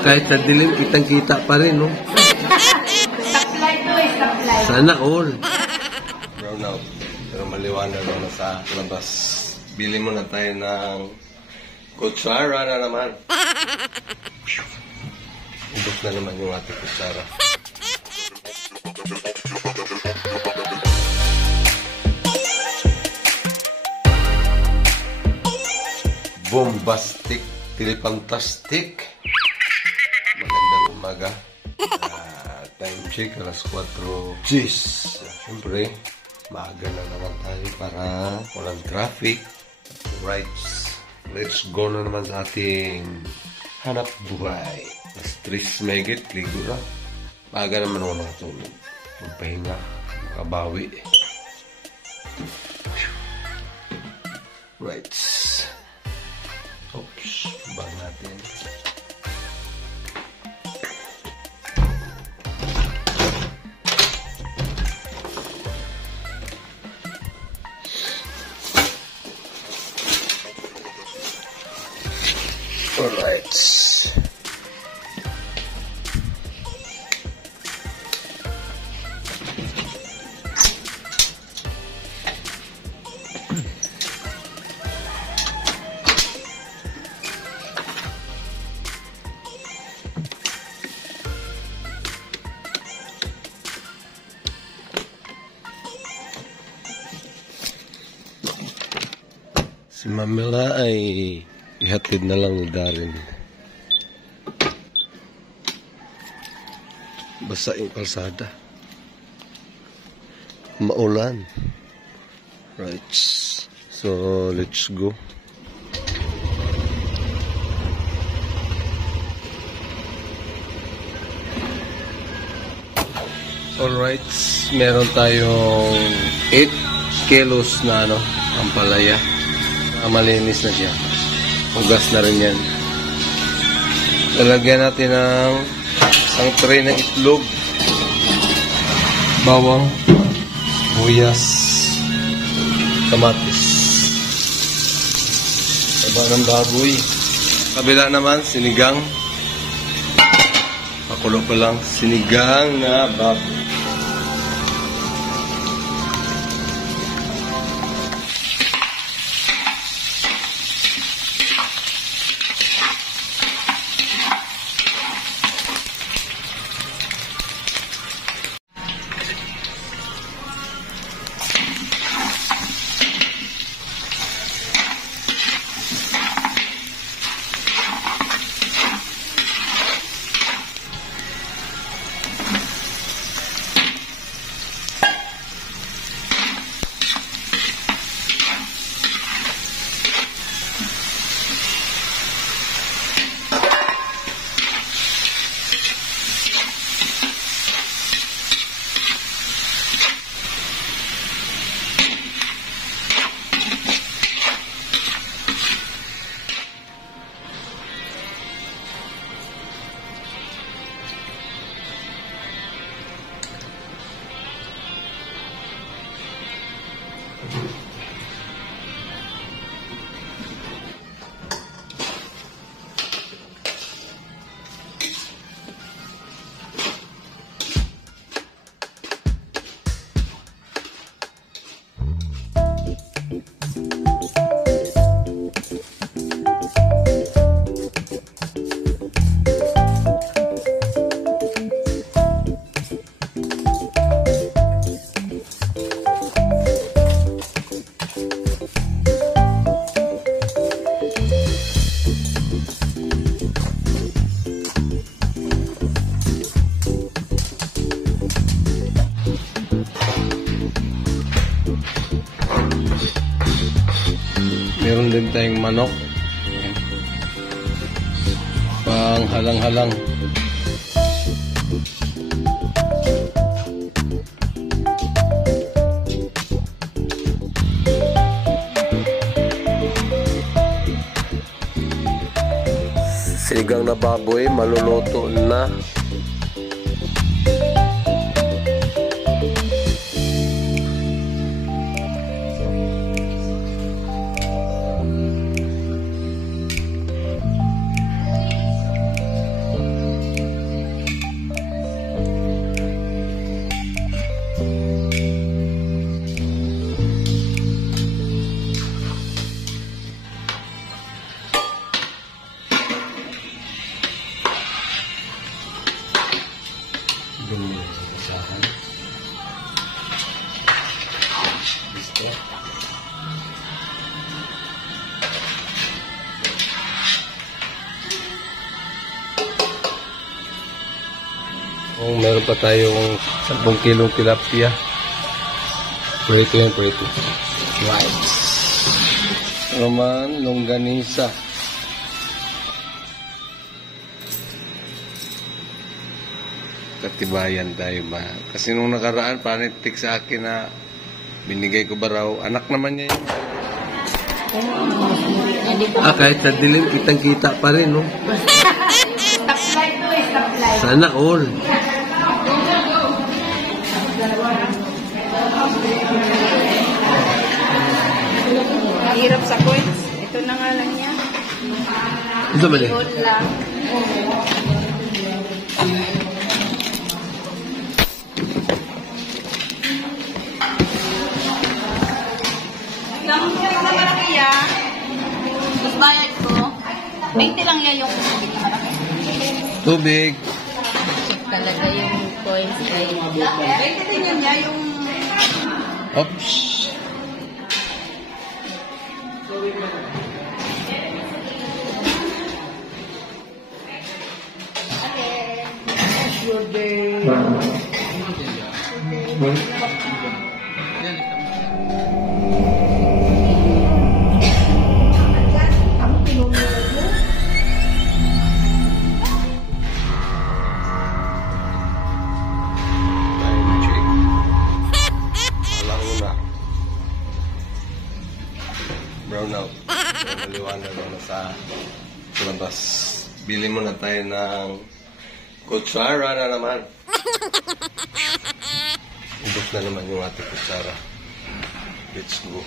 Kahit sa dilim, kitang-kita pa rin, no? Supply to eh, supply. Sana all. Brown out. Pero maliwanag na sa labas. Bili muna tayo ng kutsara na naman. Ubos na naman yung ating kutsara. Bombastic, tilipantastic. Magandang umaga. Time check, alas 4. Jeez! Siyempre, maaga na naman tayo para walang traffic. Right. Let's go na naman sa ating hanap buhay. Alas 3 megit, ligo na. Maaga naman ako nakatulog. Magpahinga, makabawi. Right. Oops, bang natin. Alright. Si Mamela ay ihatid na lang ni Darin. Basa yung kalsada. Maulan. Right. So, let's go. Alright. Meron tayong 8 kilos na ampalaya. Malinis na siya. Hugas na rin yan. Lalagyan natin ng isang tray ng itlog, bawang, buyas, kamatis, taba ng baboy. Kabila naman, sinigang. Pakulo pa lang, sinigang na baboy. Meron din tayong manok. Pang halang-halang. Sinigang na baboy, maluluto na. Lagyan mo sa kasahan. Listo. Oh, meron pa tayong 10 kilong tilapia. Prito yan, prito. Right. Roman, longganisa. Katibayan tayo ba? Kasi nung nakaraan, panitik sa akin na binigay ko ba raw. Anak naman niya yun. Kahit sa dilim, kitang-kita pa rin, no? Stoplight to eh, stoplight. Sana all. Hirap sa coins. Ito na nga lang niya. Ito ba din? Hold lang. Lang yung malaki yan. Mas bayad ko. 20 lang yan yung malaki. Tubig. Check talaga yung coins kay 20 din yun niya yung... Oops. Good day. Brown out. Maliwanag na sa labas. Bili muna tayo ng kutsara na naman. Ubos na naman yung ating kutsara. Let's go.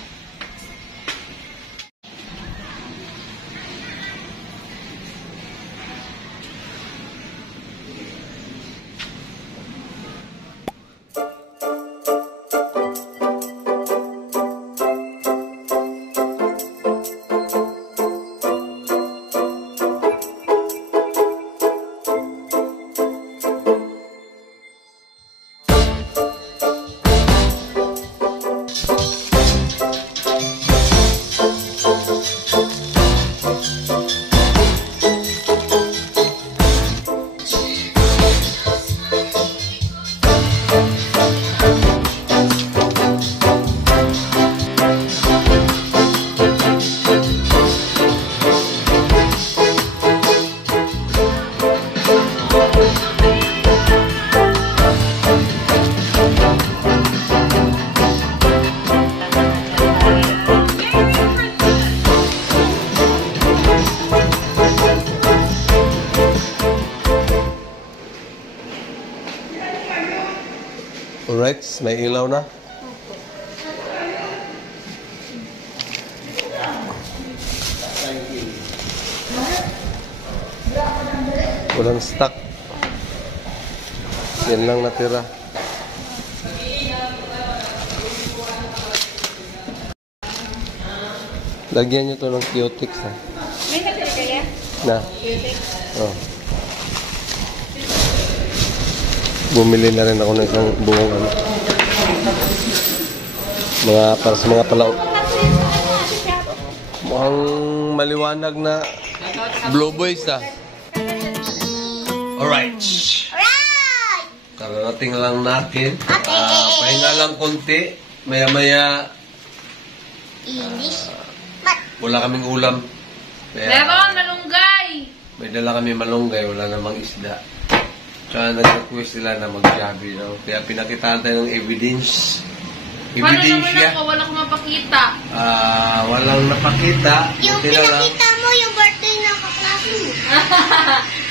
Alright, may ilaw na. Walang stock. Yan lang natira. Lagyan nyo to ng Q-Tix ha. May natira kaya? Na. Oh. Bumili na rin ako ng isang buong ano. Para sa mga palaw. Mukhang maliwanag na Blue Boys ah. Alright. Kararating lang natin. Pahinga lang konti. Maya-maya wala kaming ulam. Meron, malunggay! May dala kami malunggay. Wala namang isda. Tsaka nag-request sila na mag-jabi. No? Kaya pinakitaan tayo ng evidence. Paano naman ako? Walang mapakita. Walang napakita. Yung pinakita mo, yung birthday na kaklase mo.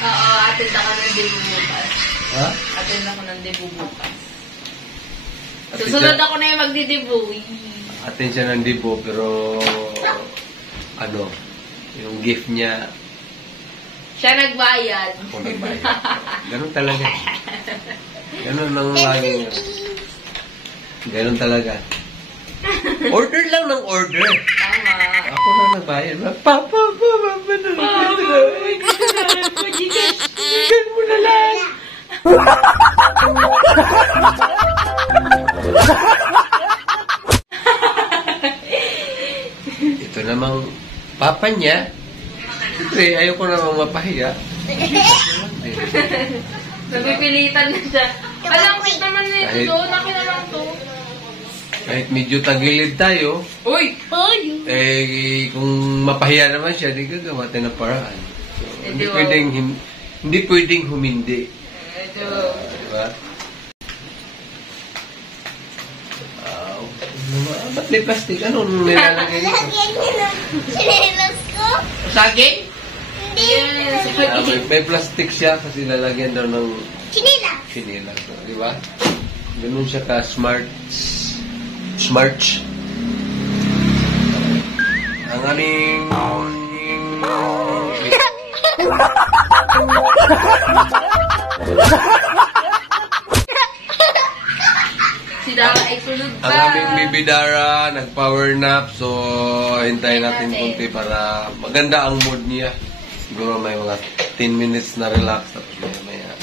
Oo, attend ako ng debut bukas. Ha? Attend ako ng debut bukas. Susunod ako na yung magdi-debut. Atin siya ng debo, pero ano, yung gift niya, Siya nagbayad. ako nagbayad. Ganun talaga. Ganun ang lagi. Ganun talaga. Order lang ng order. Tama. Ako na nagbayad. Papa ko, mama na. May kasalanan ko, Gcash. Bigyan mo na lang. harapan niya. Siyempre, ayaw ko namang mapahiya. Napipilitan na siya. Alam ko naman na ito. Akin na lang to. Kahit medyo tagilid tayo, Uy! kung mapahiya naman siya, di gagawa tayo ng paraan. So, hindi pwedeng humindi. Ito. Diba? Ba't may plastic? Ano nilalagay nito? Lagyan niyo ng chinelas ko. Saging? Hindi. May plastic siya kasi lalagyan daw ng Chinelas. chinelas. Di ba? Ganun siya ka smart. Ang aming Si Dara ay tulog pa. Ang aming baby Dara, nag-power nap. So, hintayin natin konti para maganda ang mood niya. Siguro may mga 10 minutes na relax. Tapos maya,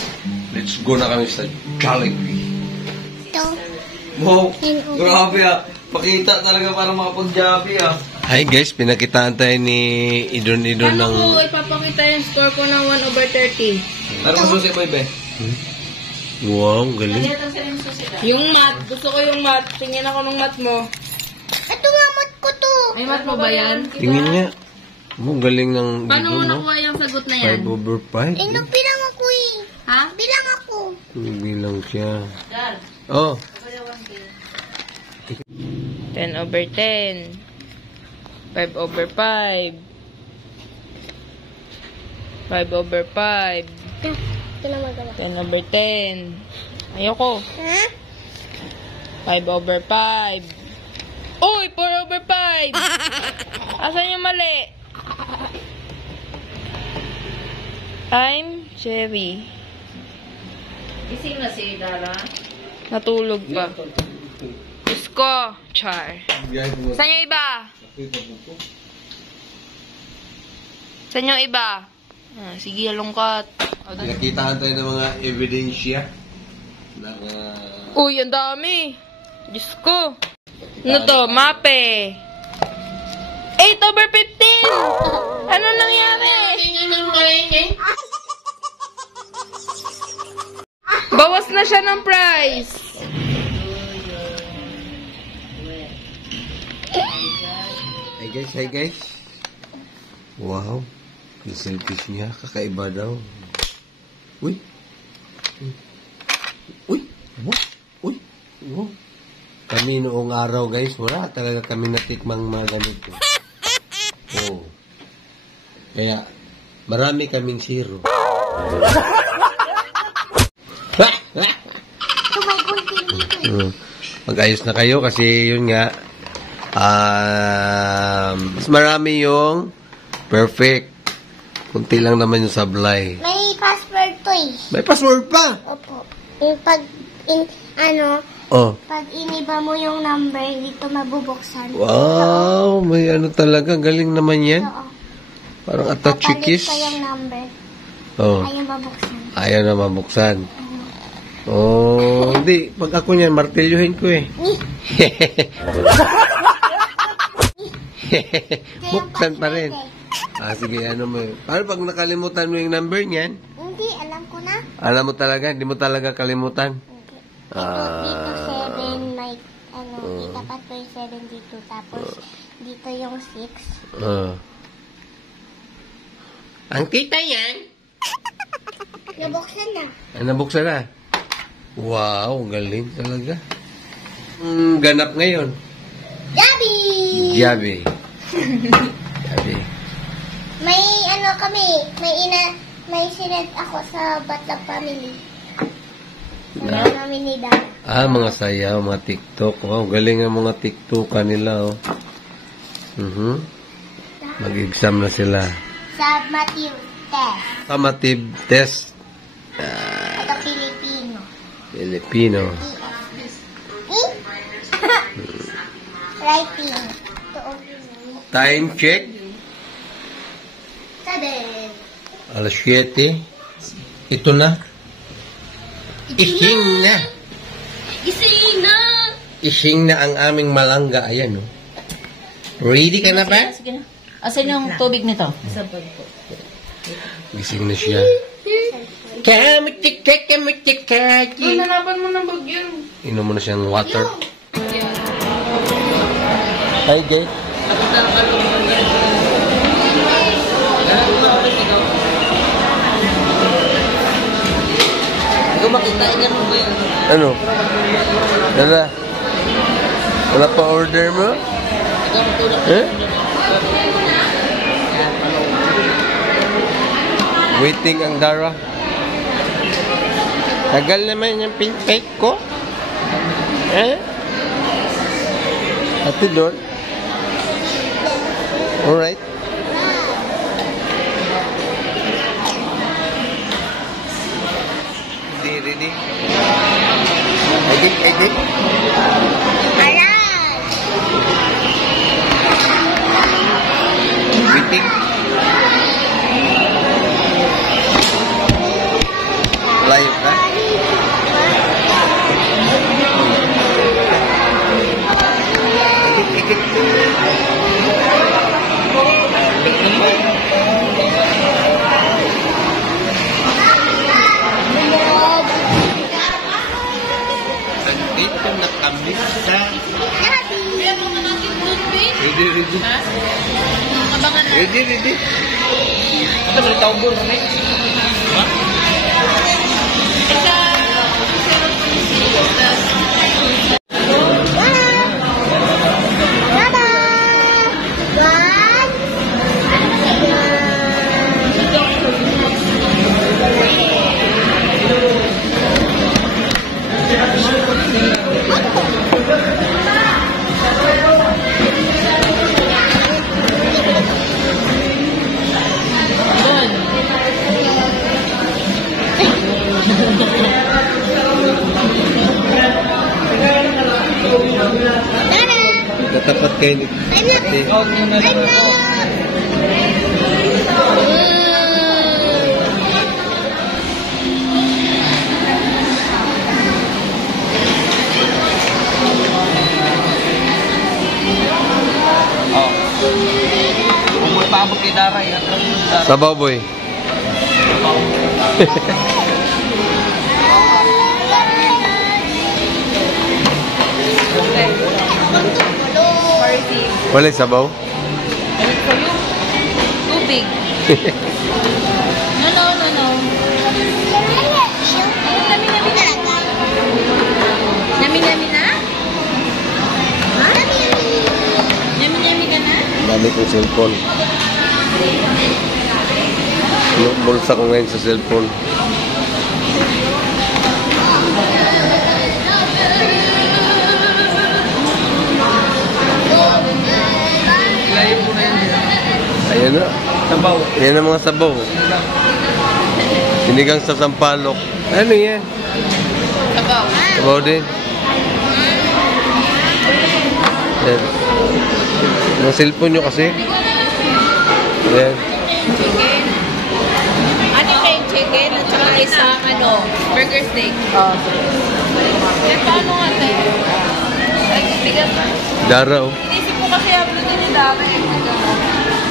let's go na kami sa Jollibee. Ito. Wow, grabe ah. Pakita talaga para makapag-Jollibee ah. Hi guys, pinakitaan tayo ni Idon-Idon ng... Paano ko ipapakita yung score ko ng 1/30? Pero masusi mo ibe. Wow, galing. Yung mat. Gusto ko yung mat. Tingin ako ng mat mo. Ito nga mat ko to. Ay, mat mo ba yan? Tingin nga. Oh, galing ng Paano mo Idon, no? nakuha yung sagot na yan? 5/5. Ito bilang ako eh. Ha? Bilang ako. Bilang siya. Dar. Oh, 10/10. 5/5. 5/5. Ito na magawa. 10/10. Ayoko. Ha? 5/5. Uy! 4/5! Asan yung mali? I'm Cherry. Gising na si Dara? Natulog pa. Isko! Char. Saan yung iba? Saan yung iba? Ah, sige, alungkat. pinakitaan tayo ng mga ebidensya. Uy, ang dami. Diyos ko. Ano to? Mape. 8/15! Ano nangyari? Bawas na siya ng price. Hi guys. Wow. Yung selfish niya, kakaiba daw. Uy. Uy. Wow. Uy. Wow. Kami noong araw guys, wala talaga kami natikmang mga ganito. Oh. Kaya, marami kaming zero. Ito may gunting dito. Mag-ayos na kayo kasi yun nga, mas marami yung perfect. Kunti lang naman yung sablay. May password to eh. May password pa! Opo. Yung pag iniba mo yung number, dito mabubuksan. Wow, may ano talaga, galing naman yan. Oo. Parang atachikis. Papalit pa yung number. Oh, Ayaw mabuksan. ayaw na mabuksan. Oh, hindi. Pag ako niyan, martilyuhin ko eh. Buksan pa rin. Sige, ano mo. Paano pag nakalimutan mo yung number niyan? Hindi, alam ko na. Alam mo talaga, hindi mo talaga kalimutan. Dito 7, may, itapat ko yung 7 dito. Tapos, dito yung 6. Ang kita yan. Nabuksan na. Nabuksan na. Wow, galing talaga. Ganap ngayon. Gabi! Jabi. May may sinend ako sa Batla Family. Sayaw namin ni Dan. Mga sayaw, mga TikTok. Wow, galing ang mga TikTok kanila, oh. Mag-exam na sila. Summative test. Summative test. Ito Filipino. Filipino. Writing. Time check. 7. Alas 7. Ito na. Ising na. Ising na. Ising na ang aming malangga. Ayan, oh. Ready ka na ba? Sige na. Asan yung tubig nito? Gising na siya. Nalaban mo ng bagyo. Inom mo na siyang water. Hi, Jay. Ikaw makita niya mo ba yun? Ano? Wala. Wala pa order mo? Ikaw matulog. Eh? Waiting ang Dara. Tagal naman yung pink ko. Eh? Ate doon. Alright. Ready? I think. Waiting. Live ka? Ikit. Ito nakamiss sa... Meron na natin toothpaste. Ready. Ha? Abangan na. Ready. Ito may taong buwan, may. Natapat kayo ni Ate. Oh. Kung may paabot kay Dara, yan. Sabaw, boy. Wala sabaw? Tubig. No. Yummy na? Ha? Yummy ka na? Dami kong cellphone. Bulsa ko ngayon sa cellphone. Ayan na. Sabaw. Yan ang mga sabaw. Sinigang sa sampalok. Ano yan? Sabaw. Sabaw din. Yan. Ang cellphone nyo kasi. Yan. Chicken. Ano kayo chicken at saka isang burger steak. Eh, paano nga tayo? Ay, bigat na. Dara, oh. Inisip ko kasi upload din ni Dara eh.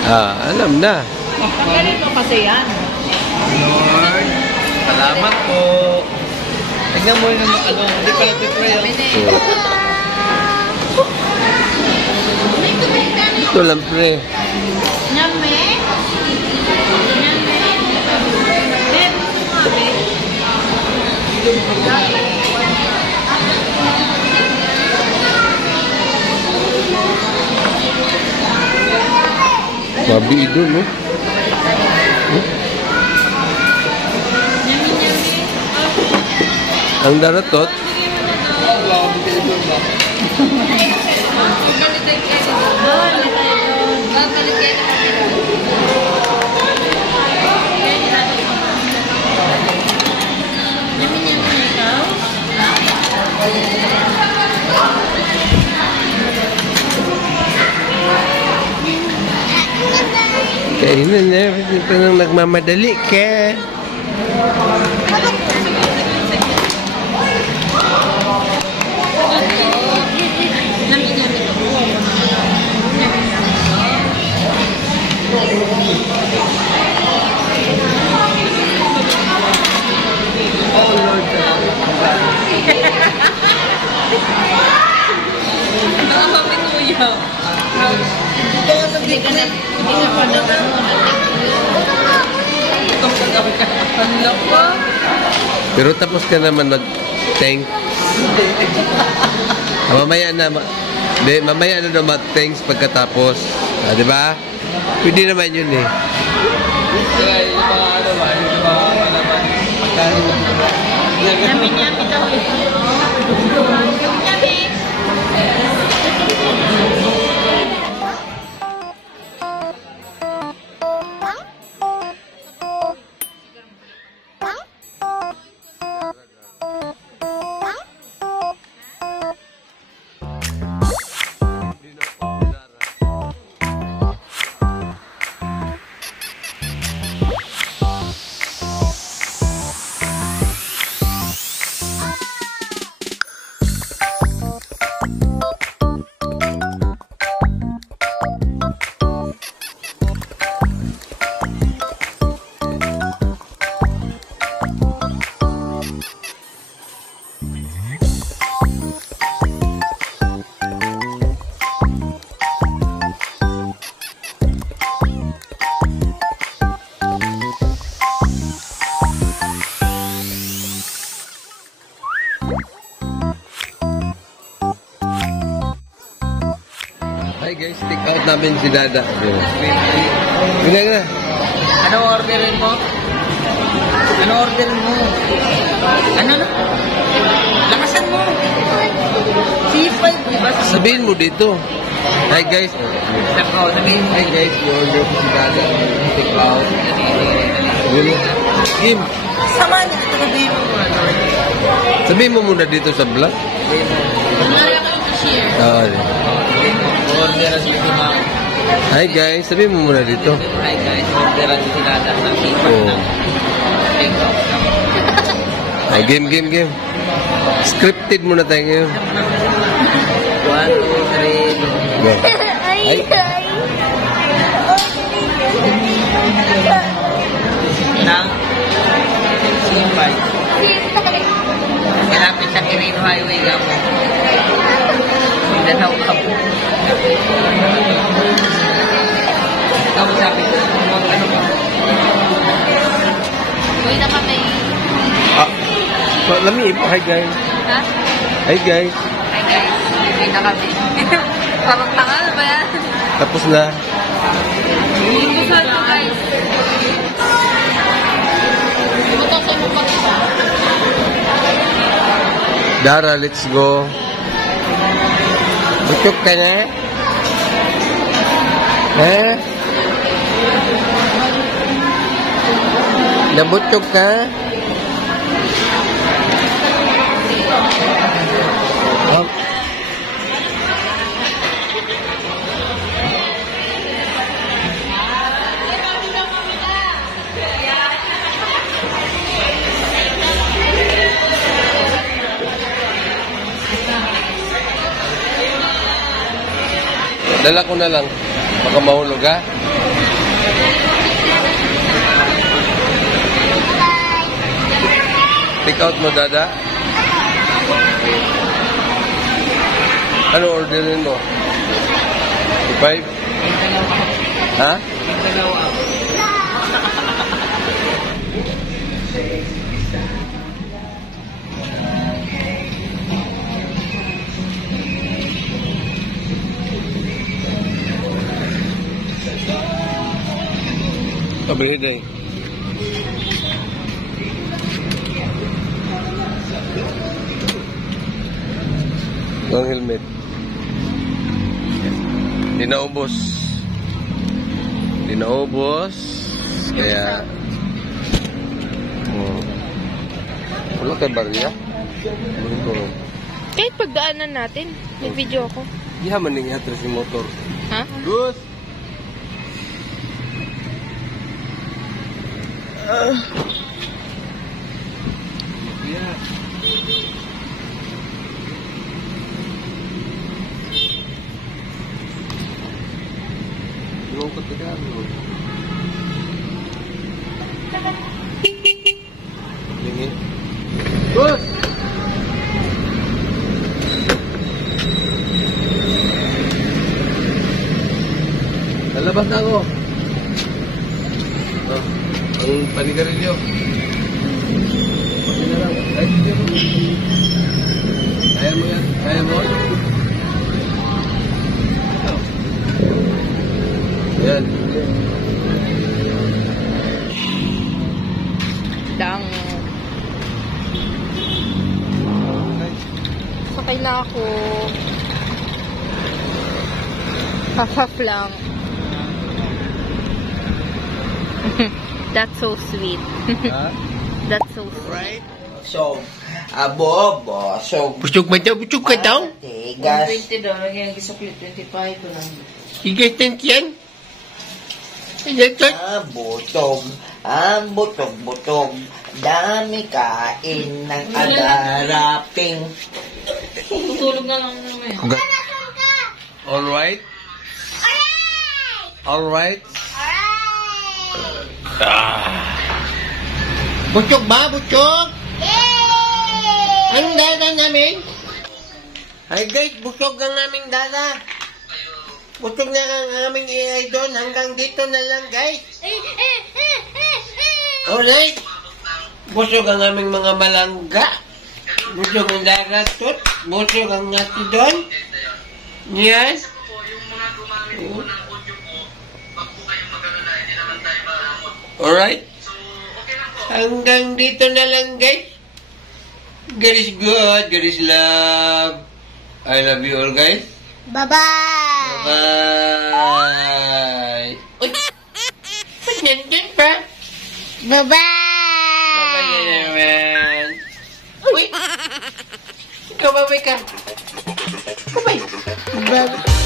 Alam na. Pagkalit mo kasi yan. Lord, salamat po. Tignan mo yung ano, hindi ka nag-try. Ito lang, pre. Nyame? Ben, Mabi ito, no? Ang daratot. Kainan na, ito nang nagmamadali ka. pa ng ano. Ano po? Pero tapos ka naman mag-thank. Mamaya na, mamaya na daw mag-thanks pagkatapos. Di ba? Pwede naman yun eh. Sila yung mga ano ba, yung mga kalaban. Yummy daw eh. Yummy. Hi guys, take out namin si Dada. Gina na. Ano orderin mo? Ano orderin mo? Ano na? Lakasan mo. C5, diba? Sabihin mo dito. Hi guys. Sabihin. Hi guys, i-order ko si Dada. Take out. Kim, Sama niya. Sabihin mo muna. sabihin mo muna dito sa vlog. Nalala ko yung cashier. Orderan si Ma'am. Hi guys, sabihin mo muna dito. Hi guys, orderan si Dada ng C5 Oh. na. Game. Scripted muna tayo ngayon. 1, 2, 3. Go. Ay, ay. Ng C5. Malapit sa Quirino Highway ka mo. Mindanao ka po. Ikaw sabi ko, ano ba? Uy na kami. Let me, hi guys. Ha? Hi guys. Hi guys. Uy na kami. Parang tanga na ba yan? Tapos na. Ibusan mo guys. Butokin mo pa ito. Dara, let's go. Butok ka na? Eh? Nabutok ka? Oh. Dala ko na lang. Baka mahulog ha. Take out mo, Dada. Ano orderin mo? 5? Ha? Pabili din. Ang helmet. Di naubos. Kaya... Wala kay barya? Kahit pagdaanan natin, may video ako. Di haman ning hatras si motor. Ha? Gus! Lungkot ka mo. Lingit. Gus! Lalabas na ako. Kaya mo yan? Kaya mo? Yan. Dang. Sakay na ako. Half lang. That's so sweet. Ha? That's so sweet. So, abobo. So, Busog ka daw? tigas. 20 daw. Lagyan ang gisaklit. 25 ko lang. Higatan yan? Butog. Butog. Dami kain ng agaraping. Tutulog na lang naman. Alright? Alright? Butchok ba? Butchok? Anong dada namin? Ay guys, butchok ang aming dada. Butchok na ang aming AI doon. Hanggang dito na lang guys. Alright. Butchok ang aming mga malangga. Butchok ang daratot. Butchok ang ngati doon. Yes. Alright. Hanggang dito na lang guys. God is good. God is love. I love you all guys. Bye-bye! Bye. Uy! Ba't nandun pa? Bye-bye! Bye naman. Uy! Ikaw babay ka. Babay. Bye-bye!